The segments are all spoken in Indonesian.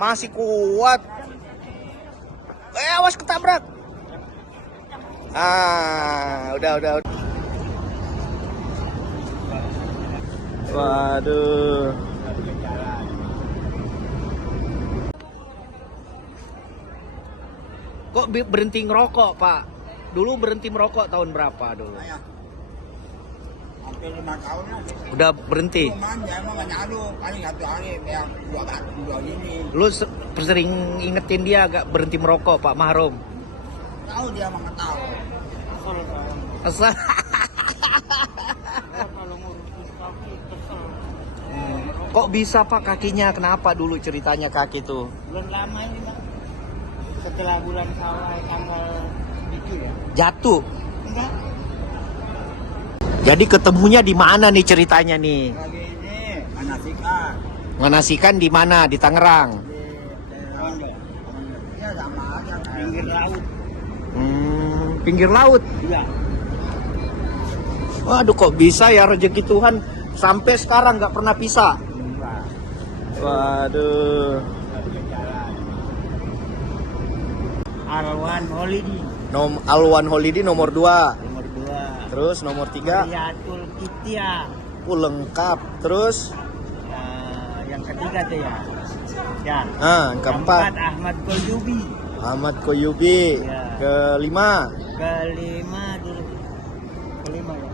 Masih kuat. Awas ketabrak. Udah. Waduh. Kok berhenti ngerokok, Pak? Dulu berhenti merokok tahun berapa dulu? Hampir 5 tahun lah. Udah berhenti? Cuman dia emang gak nyalu, paling 1 hari yang 2 ini. Lu sering ingetin dia agak berhenti merokok, Pak Mahrum? Tahu dia emang gak tahu. Kesel. Kalau ngurus kaki kesel. Kok bisa, Pak, kakinya? Kenapa dulu ceritanya kaki tuh? Belum lama ini Bang. Setelah bulan Syawal tanggal 7 ya. Jatuh. Enggak. Jadi ketemunya di mana nih ceritanya nih? Lagi ini manasikan. Manasikan di mana? Di Tangerang. Di Pondok. Iya sama aja. Pinggir laut. Pinggir laut. Iya. Waduh, kok bisa ya rezeki Tuhan sampai sekarang nggak pernah pisah. Enggak. Waduh. Alwan Holiday. Alwan Holiday nomor 2. Nomor 2. Terus nomor 3. Riyatul Kitia. Lengkap. Terus Yang ketiga tuh ya. Ya. Keempat Ahmad Koyubi. Ahmad Koyubi. Ya. Kelima Kelima ya.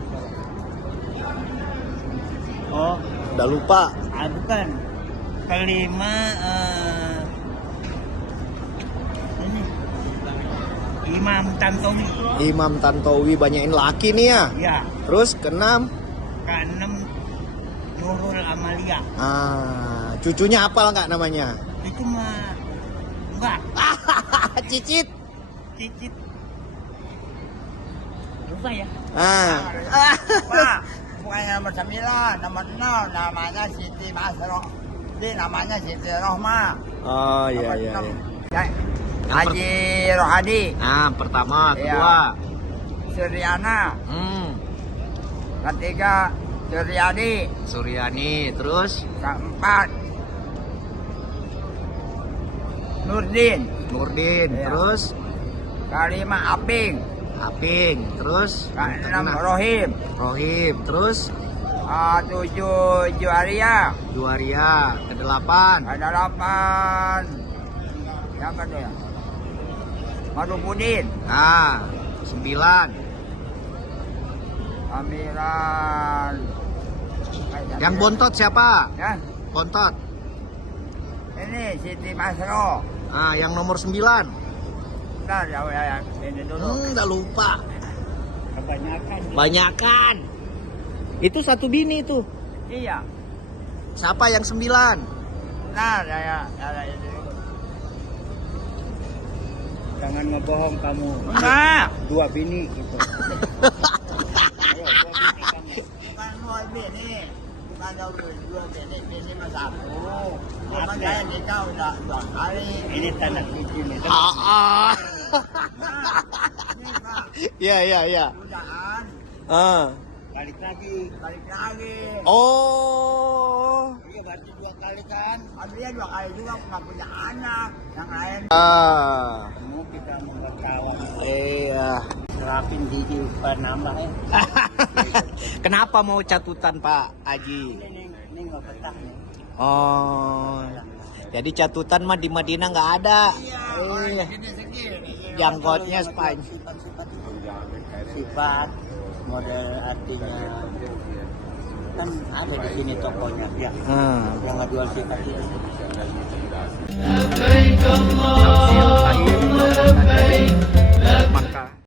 Oh, udah lupa. bukan. Kelima ini Imam Tantowi. Imam Tantowi, banyakin laki nih ya. Ya. Terus keenam Keenam Nurul Amalia. cucunya apal nggak namanya? Itu mah enggak. Cicit. Lupa ya. Pak, bukannya nomor 9, nomor 0 namanya Siti Masro. Ini namanya Siti Rohma. Oh iya. Haji Rohadi. Pertama, Iya. kedua. Suryana. Ketiga Suryadi. Suryani, terus Keempat Nurdin. Nurdin, Iya. terus Kelima Aping. Aping, terus Keenam Rohim. Rohim, terus 7 Juaria. Juaria, kedelapan Ada 8. Siapa tuh ya? Madupudin. 9. Amiran. Yang bontot siapa? Ya, Bontot. ini Siti Masro. Yang nomor 9. Bentar ya, ini dulu. Udah lupa. Kebanyakan. Banyakan. Itu satu bini tuh. Iya. Siapa yang 9? Nah, ya, ini dulu. Jangan ngebohong kamu. Enggak. 2 bini gitu. Ayo, 2 bini kamu. Bukan 2 bini. Bukan 2 bini. Bini mah 1. Cuma saya nikah udah 2 kali. Ini tanda cincin itu. Ini Pak. Iya. Udahan. Balik lagi. Oh. Iya, berarti 2 kali kan. Dia 2 kali juga nggak punya anak. Yang lain. Kamu kita membuat kawan. Iya. Terapin gigi penambah ya. Kenapa mau catutan Pak Haji? Ini nggak betah nih. Oh. Jadi catutan mah di Madinah nggak ada. Iya. Segini. Janggotnya sepanjang. Sifat model artinya kan ada di sini tokonya ya. Yang nggak jual sifat itu.